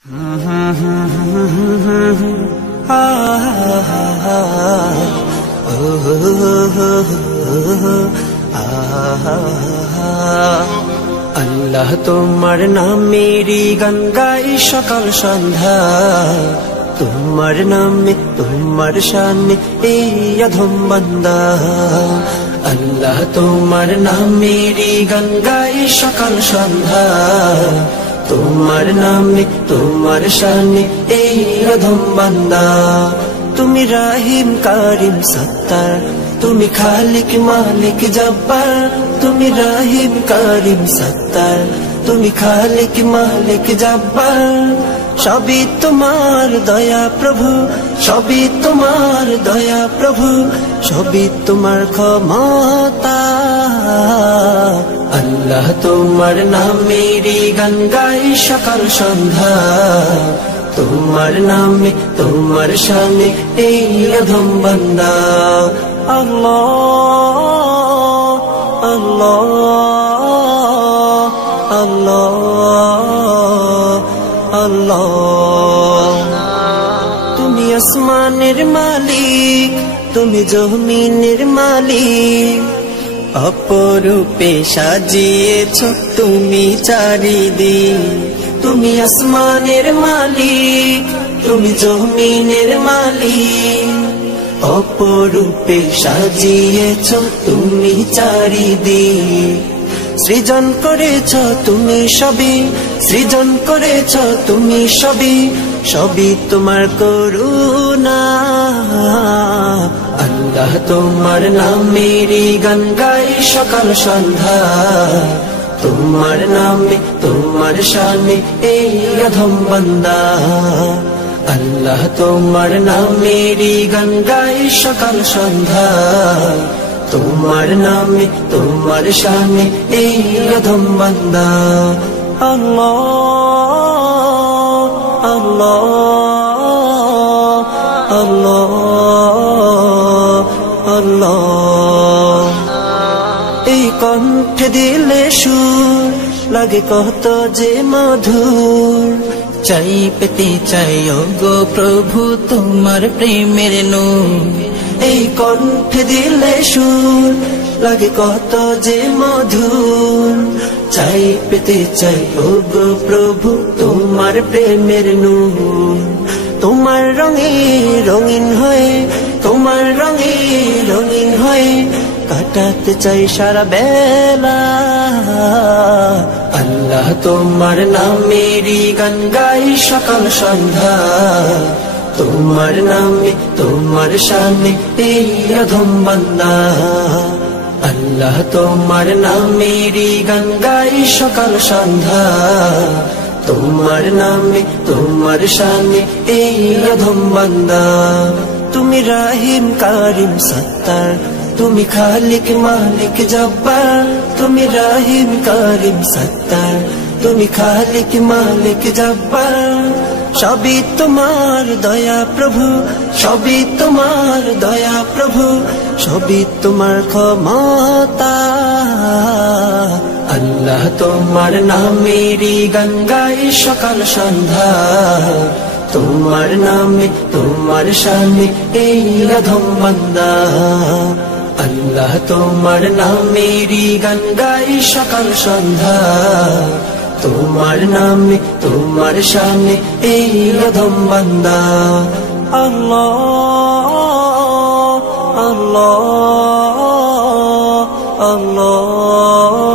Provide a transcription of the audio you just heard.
আল্লাহ তোমার নামেরই গান গাই সকাল সন্ধ্যা, তোমার নামে তোমার শানে এই অধম বান্দা। আল্লাহ তোমার নামেরই গান গাই সকাল সন্ধ্যা, তোমার নামে তোমার শানে এই অধম বান্দা। তুমি রাহিম কারিম সত্তার, তুমি খালিক মালিক জব্বার। তুমি রাহিম কারিম সত্তার, তুমি খালিক মালিক জব্বার। সবই তোমার দয়া প্রভু, সবই তোমার দয়া প্রভু, সবই তোমার ক্ষমতা। আল্লাহ তোমার নামেরই গান গাই সকাল সন্ধ্যা, তোমার নামে তোমার শানে এই অধম বান্দা। আল্লাহ আল্লাহ আল্লাহ আল্লাহ। তুমি আসমানের মালিক, তুমি জমিনের মালিক, অপরূপে সাজিয়েছ তুমি চারিদিক। তুমি আসমানের মালিক, তুমি জমিনের মালিক, অপরূপে সাজিয়েছ তুমি চারিদিক। সৃজন করেছ তুমি সবই, সৃজন করেছ তুমি সবই, সবই তোমার করুণা। আল্লাহ তোমার নামেরই গান গাই সকাল সন্ধ্যা, তোমার নামে তোমার শানে এই অধম বান্দা। আল্লাহ তোমার নামেরই গান গাই সকাল সন্ধ্যা, তোমার নামে তোমার শানে এই অধম বান্দা। আল্লাহ আল্লাহ আল্লাহ আল্লাহ। এই কণ্ঠে দিলে সুর লাগে কত যে মধুর, চাই পেতে চাই গো প্রভু তোমার প্রেমের নূর। এই কণ্ঠে দিলে সুর লাগে কত যে মধুর, চাই পেতে চাই গো প্রভু তোমার প্রেমের নূর। তোমার রঙে রঙিন হয়ে, তোমার রঙে রঙিন হয়ে কাটাতে চাই সারা বেলা। আল্লাহ তোমার নামেরই গান গাই সকাল সন্ধ্যা, তোমার নামে তোমার শানে এই অধম বান্দা। আল্লাহ তোমার নামেরই গান গাই সকাল সন্ধ্যা, তোমার নামে তোমার শানে এই অধম বান্দা। তুমি রাহিম কারিম সত্তার, তুমি খালিক মালিক জব্বার। তুমি রাহিম কারিম সত্তার, তুমি খালিক মালিক জব্বার। সবই তোমার দয়া প্রভু, সবই তোমার দয়া প্রভু, সবই তোমার ক্ষমতা। আল্লাহ তোমার নামেরই গান গাই সকাল সন্ধ্যা, তোমার নামে তোমার শানে এই অধম বান্দা। আল্লাহ তোমার নামেরই গান গাই সকাল সন্ধ্যা, তোমার নামে তোমার শানে এই অধম বান্দা। আল্লাহ আল্লাহ আল্লাহ